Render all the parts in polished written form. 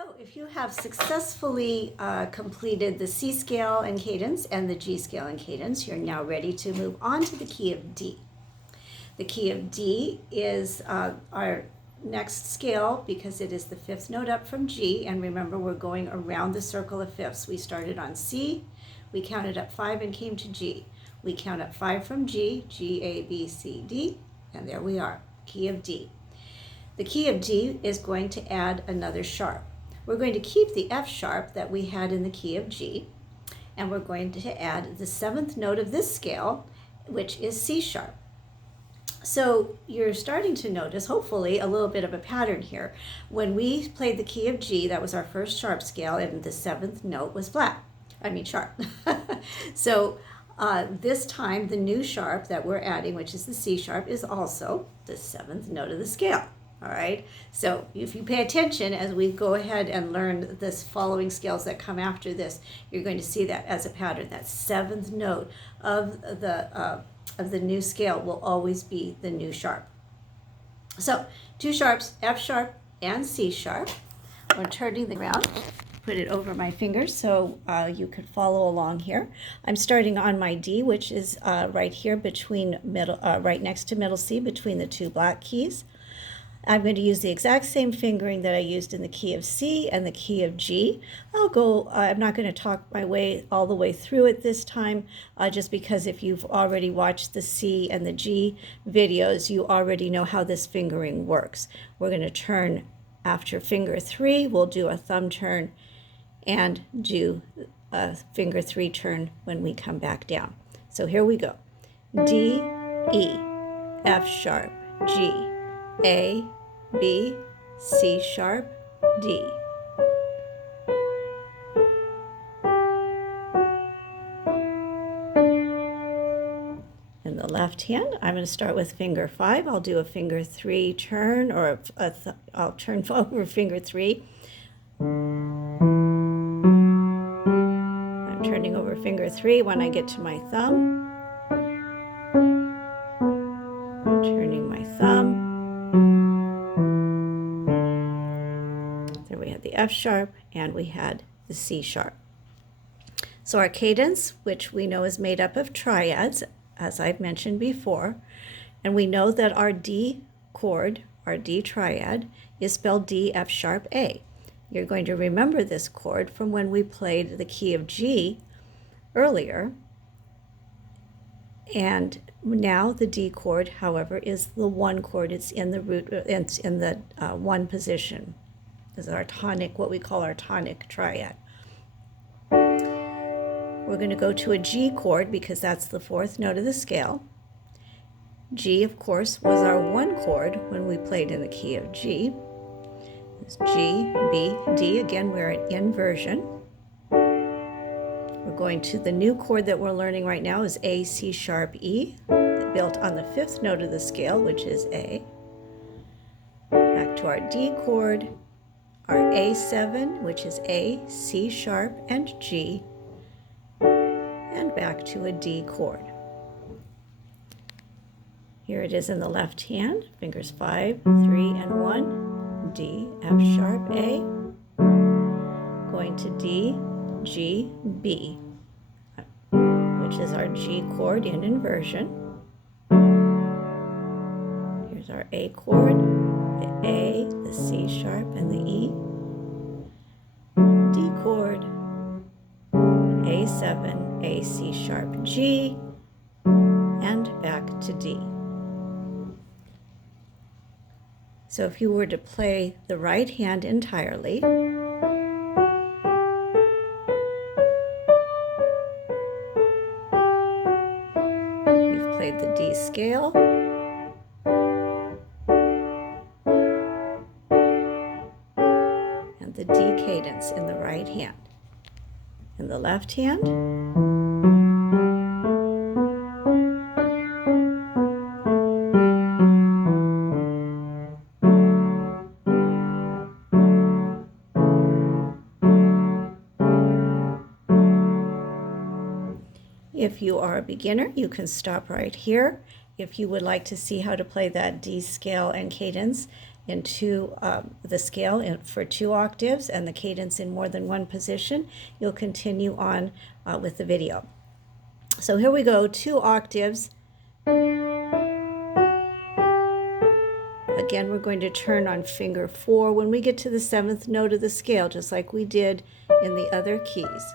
So if you have successfully completed the C scale and cadence and the G scale and cadence, you're now ready to move on to the key of D. The key of D is our next scale because it is the fifth note up from G, and remember we're going around the circle of fifths. We started on C, we counted up 5 and came to G. We count up 5 from G, G, A, B, C, D, and there we are, key of D. The key of D is going to add another sharp. We're going to keep the F sharp that we had in the key of G, and we're going to add the seventh note of this scale, which is C sharp. So you're starting to notice, hopefully, a little bit of a pattern here. When we played the key of G, that was our first sharp scale, and the seventh note was sharp. So this time, the new sharp that we're adding, which is the C sharp, is also the seventh note of the scale. All right, so if you pay attention as we go ahead and learn this following scales that come after this, you're going to see that as a pattern. That seventh note of the new scale will always be the new sharp. So two sharps, F sharp and C sharp. We're turning the around, put it over my fingers so you could follow along here. I'm starting on my D, which is right here between right next to middle C, between the two black keys. I'm going to use the exact same fingering that I used in the key of C and the key of G. I'm not going to talk my way all the way through it this time, just because if you've already watched the C and the G videos, you already know how this fingering works. We're going to turn after finger 3, we'll do a thumb turn and do a finger 3 turn when we come back down. So here we go. D, E, F sharp, G, A, B, C sharp, D. In the left hand, I'm going to start with finger 5. I'll do a finger 3 turn, or I'll turn over finger 3. I'm turning over finger 3 when I get to my thumb. Turning my thumb. There we had the F sharp and we had the C sharp. So our cadence, which we know is made up of triads, as I've mentioned before, and we know that our D chord, our D triad, is spelled D, F sharp, A. You're going to remember this chord from when we played the key of G earlier. And now the D chord, however, is the 1 chord. It's in the root, it's in the 1 position. This is our tonic, what we call our tonic triad. We're going to go to a G chord because that's the 4th note of the scale. G, of course, was our 1 chord when we played in the key of G. It's G, B, D. Again, we're in inversion. We're going to the new chord that we're learning right now is A, C sharp, E, built on the 5th note of the scale, which is A. Back to our D chord, our A7, which is A, C sharp, and G, and back to a D chord. Here it is in the left hand, fingers 5, 3, and 1, D, F sharp, A, going to D, G, B, which is our G chord in inversion. Here's our A chord, the A, the C sharp, and the E. D chord, A7, A, C sharp, G, and back to D. So if you were to play the right hand entirely, played the D scale, and the D cadence in the right hand. In the left hand, if you are a beginner, you can stop right here. If you would like to see how to play that D scale and cadence into the scale for 2 octaves and the cadence in more than one position, you'll continue on with the video. So here we go, 2 octaves. Again, we're going to turn on finger 4 when we get to the 7th note of the scale, just like we did in the other keys.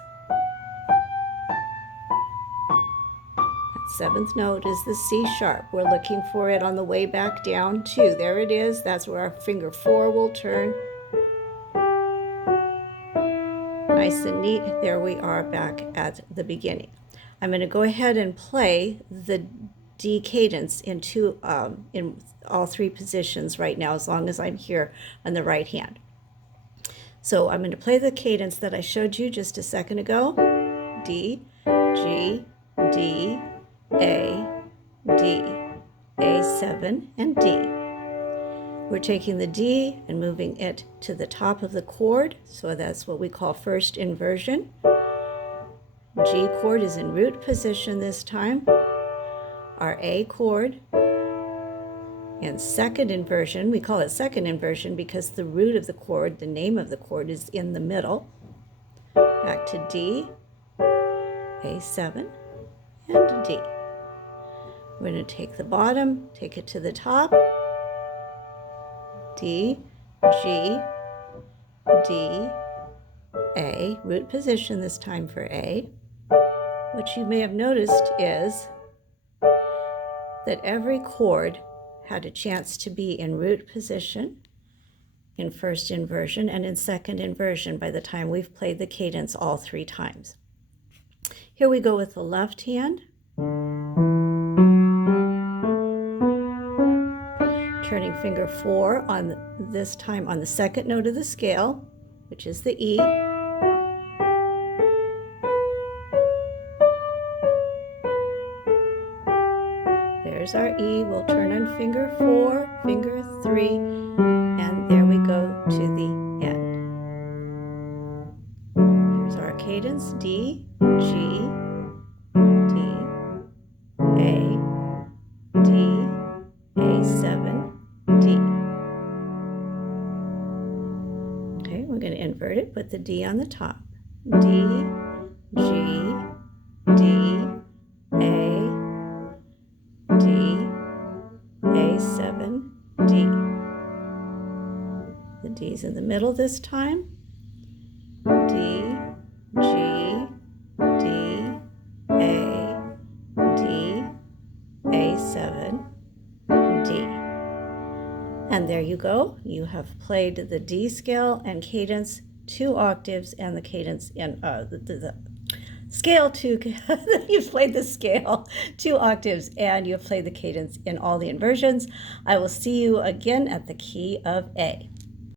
That 7th note is the C sharp. We're looking for it on the way back down too. There it is. That's where our finger 4 will turn. Nice and neat. There we are back at the beginning. I'm going to go ahead and play the D cadence in all 3 positions right now, as long as I'm here on the right hand. So I'm going to play the cadence that I showed you just a second ago. D, G, D, A, D, A7, and D. We're taking the D and moving it to the top of the chord, so that's what we call first inversion. G chord is in root position this time. Our A chord and second inversion, we call it second inversion because the root of the chord, the name of the chord, is in the middle. Back to D, A7, and D. We're going to take the bottom, take it to the top. D, G, D, A, root position this time for A. What you may have noticed is that every chord had a chance to be in root position in first inversion and in second inversion by the time we've played the cadence all 3 times. Here we go with the left hand. Turning finger 4 on this time on the 2nd note of the scale, which is the E. There's our E. We'll turn on finger 4, finger 3, and there we go to the end. Here's our cadence: D, G, D, A, D, A7, D. Okay, we're going to invert it, put the D on the top. D, G, D, A, D, A7, D. The D's in the middle this time. D, G, D, A, D, A7, D. And there you go. You have played the D scale and cadence 2 octaves and the cadence in the scale 2. You've played the scale 2 octaves and you've played the cadence in all the inversions. I will see you again at the key of A.